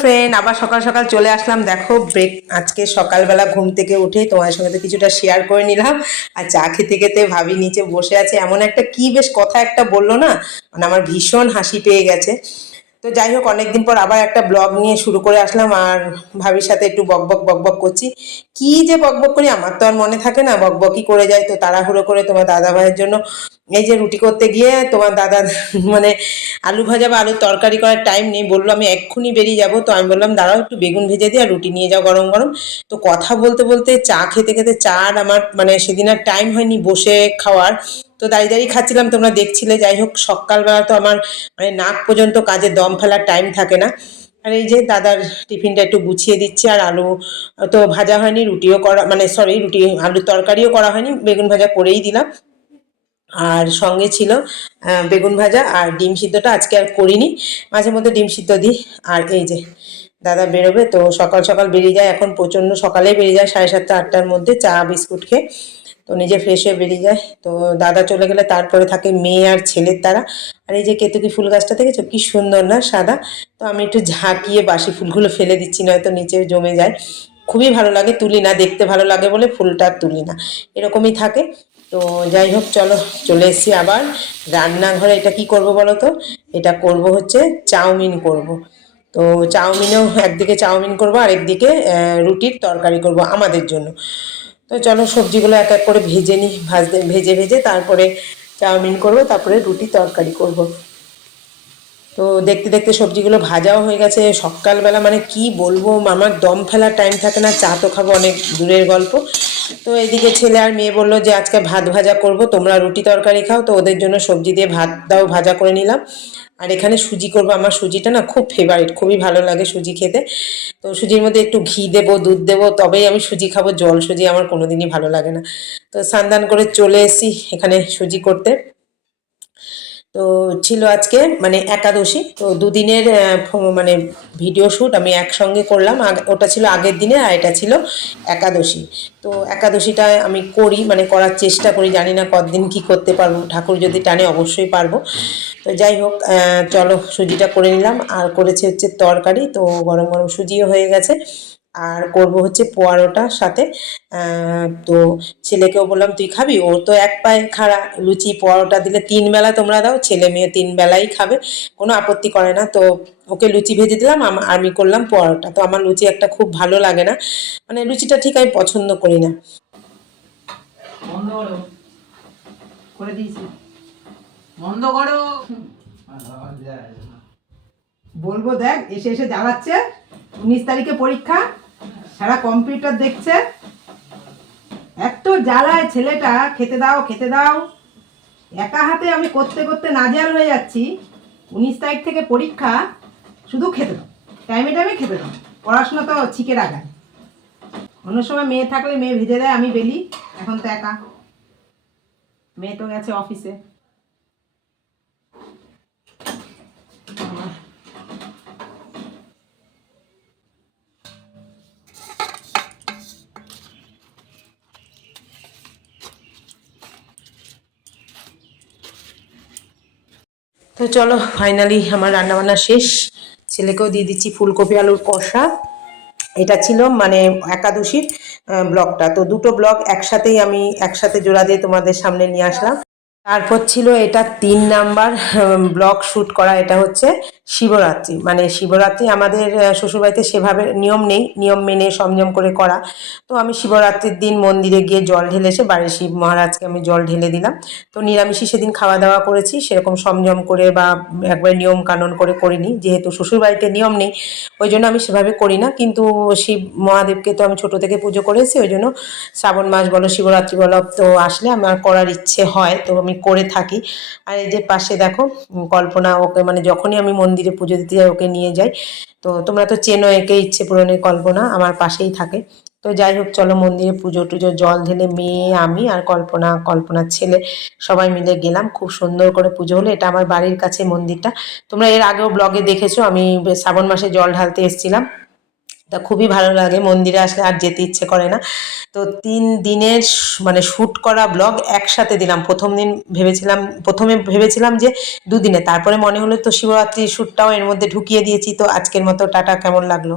Friend, আবার সকাল সকাল চলে আসলাম। দেখো ব্রেক, আজকে সকালবেলা ঘুম থেকে উঠে তোমার সঙ্গে তো কিছুটা শেয়ার করে নিলাম। আর চা খেতে খেতে ভাবি নিচে বসে আছে, এমন একটা কি বেশ কথা একটা বললো না, মানে আমার ভীষণ হাসি পেয়ে গেছে। তো যাই হোক, অনেকদিন পর আবার একটা ব্লগ নিয়ে শুরু করে আসলাম, আর ভাবির সাথে একটু বকবক বকবক করছি। কি যে বকবক করি আমার তো আর মনে থাকে না, বকবকই করে যাই। তো তাড়াহুড়ো করে তোমার দাদা ভাইয়ের জন্য এই যে রুটি করতে গিয়ে তোমার দাদা মানে আলু ভাজা বা আলুর তরকারি করার টাইম নেই, বললো আমি এক্ষুনি বেরিয়ে যাব। তো আমি বললাম দাঁড়াও, একটু বেগুন ভেজে দিই আর রুটি নিয়ে যাও গরম গরম। তো কথা বলতে বলতে চা খেতে খেতে, চা আর আমার মানে সেদিন আর টাইম হয়নি বসে খাওয়ার, তো দাঁড়িয়ে দাঁড়িয়ে খাচ্ছিলাম, তোমরা দেখছিলে। যাই হোক, সকালবেলা তো আমার মানে নাক পর্যন্ত কাজে দম ফেলার টাইম থাকে না। আর এই যে দাদার টিফিনটা একটু গুছিয়ে দিচ্ছি, আর আলু তো ভাজা হয়নি, রুটিও করা মানে সরি রুটি আলুর তরকারিও করা হয়নি, বেগুন ভাজা করেই দিলাম। আর সঙ্গে ছিল বেগুন ভাজা আর ডিম সিদ্ধটা আজকে আর করিনি, মাঝে মধ্যে ডিম সিদ্ধ দিই। আর এই যে দাদা বেরোবে, তো সকাল সকাল বেরিয়ে যায়, এখন প্রচণ্ড সকালে বেরিয়ে যায়, 7:30 8টার মধ্যে চা বিস্কুট খেয়ে। তো নিজে ফ্রেশ হয়ে বেরিয়ে যায়। তো দাদা চলে গেলে তারপরে থাকে মেয়ে আর ছেলের তারা। আর এই যে কেতকী ফুল গাছটা দেখেছো কি সুন্দর না, সাদা। তো আমি একটু ঝাঁকিয়ে বাসি ফুলগুলো ফেলে দিচ্ছি, নয়তো নিচে জমে যায়। খুবই ভালো লাগে, তুলি না, দেখতে ভালো লাগে বলে ফুলটা আর তুলি না, এরকমই থাকে। তো যাই হোক, চলো চলে এসেছি আবার রান্নাঘরে। এটা কি করব বলো তো, এটা করব হচ্ছে চাউমিন করব। তো চাউমিনেও একদিকে চাউমিন করব, আর একদিকে রুটির তরকারি করব আমাদের জন্য। তো চলো সবজিগুলো এক এক করে ভেজে নিই, ভেজে ভেজে তারপরে চাউমিন করব, তারপরে রুটি তরকারি করব। তো দেখতে দেখতে সবজিগুলো ভাজাও হয়ে গেছে। সকালবেলা মানে কি বলবো, আমার দম ফেলার টাইম থাকে না, চা তো খাবো অনেক দূরের গল্প। তো এদিকে ছেলে আর মেয়ে বললো যে আজকে ভাত ভাজা করব, তোমরা রুটি তরকারি খাও, তো ওদের জন্য সবজি দিয়ে ভাত দাও ভাজা করে নিলাম। আর এখানে সুজি করব, আমার সুজিটা না খুব ফেভারিট, খুবই ভালো লাগে সুজি খেতে। তো সুজির মধ্যে একটু ঘি দেবো, দুধ দেবো, তবেই আমি সুজি খাবো, জল সুজি আমার কোনোদিনই ভালো লাগে না। তো স্নান করে চলে এসেছি এখানে সুজি করতে। তো ছিল আজকে মানে একাদশী, তো দুদিনের মানে ভিডিও শ্যুট আমি একসঙ্গে করলাম। ওটা ছিল আগের দিনে, আর এটা ছিল একাদশী। তো একাদশীটা আমি করি, মানে করার চেষ্টা করি, জানি না কতদিন কি করতে পারবো, ঠাকুর যদি টানে অবশ্যই পারবো। তো যাই হোক, চলো সুজিটা করে নিলাম, আর করেছে হচ্ছে তরকারি। তো গরম গরম সুজিও হয়ে গেছে, আর করব হচ্ছে পোয়ারোটার সাথে। তো ছেলেকেও বললাম তুই খাবি, ও তো এক পায়ে খাড়া, লুচি পোয়ারোটা দিলে 3 বেলা তোমরা দাও, ছেলে মেয়ে 3 বেলাই খাবে, কোনো আপত্তি করে না। তো ওকে লুচি ভেজে দিলাম, আমি করলাম পোয়ারোটা। তো আমার লুচি একটা খুব ভালো লাগে না, মানে লুচিটা ঠিক আমি পছন্দ করি না। বন্ধ করো, করে দিয়েছি, বন্ধ করো। বলবো দেখ, এসে এসে জ্বালাচ্ছে। 19 তারিখে পরীক্ষা, সারা কম্পিউটার দেখছে, এত জ্বালায় ছেলেটা। খেতে দাও খেতে দাও, একা হাতে আমি করতে করতে নাজেহাল হয়ে যাচ্ছি। 19 তারিখ থেকে পরীক্ষা, শুধু খেতে দাও, টাইমে টাইমে খেতে দাও, পড়াশোনা তো ছিকে রাখায়। অন্য সময় মেয়ে থাকলে মেয়ে ভেজে দেয়, আমি বেলি। এখন তো একা, মেয়ে তো গেছে অফিসে। তো চলো ফাইনালি আমার রান্নাবান্না শেষ, ছেলেকেও দিয়ে দিচ্ছি ফুলকপি আলুর কষা। এটা ছিল মানে একাদশীর ব্লগটা, তো দুটো ব্লগ একসাথেই আমি একসাথে জোড়া দিয়ে তোমাদের সামনে নিয়ে আসলাম। তারপর ছিল এটা 3 নাম্বার ব্লগ শ্যুট করা, এটা হচ্ছে শিবরাত্রি। মানে শিবরাত্রি আমাদের শ্বশুরবাড়িতে সেভাবে নিয়ম নেই, নিয়ম মেনে সংযম করে করা। তো আমি শিবরাত্রির দিন মন্দিরে গিয়ে জল ঢেলে এসে বাড়ির শিব মহারাজকে আমি জল ঢেলে দিলাম। তো নিরামিষই সেদিন খাওয়া দাওয়া করেছি, সেরকম সংযম করে বা একবার নিয়ম কানুন করে করিনি, যেহেতু শ্বশুরবাড়িতে নিয়ম নেই ওই জন্য আমি সেভাবে করি না। কিন্তু শিব মহাদেবকে তো আমি ছোট থেকে পুজো করেছি, ওই জন্য শ্রাবণ মাস বলো শিবরাত্রি বলো তো আসলে আমার করার ইচ্ছে হয়, তো আমি করে থাকি। আর এই যে পাশে দেখো কল্পনা, ওকে মানে যখনই আমি মন্দিরে পুজো দিতে যাই ওকে নিয়ে যাই। তো তোমরা তো চেনো একে, ইচ্ছে পূরণের কল্পনা, আমার পাশেই থাকে। তো যাই হোক, চলো মন্দিরে পুজো টুজো জল ঢেলে মেয়ে আমি আর কল্পনার ছেলে সবাই মিলে গেলাম। খুব সুন্দর করে পুজো হলো, এটা আমার বাড়ির কাছে মন্দিরটা। তোমরা এর আগেও ব্লগে দেখেছো আমি শ্রাবণ মাসে জল ঢালতে এসেছিলাম। তা খুবই ভালো লাগে, মন্দিরে আসলে আর যেতে ইচ্ছে করে না। তো 3 দিনের মানে শ্যুট করা ব্লগ একসাথে দিলাম। প্রথমে ভেবেছিলাম যে 2 দিনে, তারপরে মনে হলো তো শিবরাত্রির শ্যুটটাও এর মধ্যে ঢুকিয়ে দিয়েছি। তো আজকের মতো টাটা, কেমন লাগলো?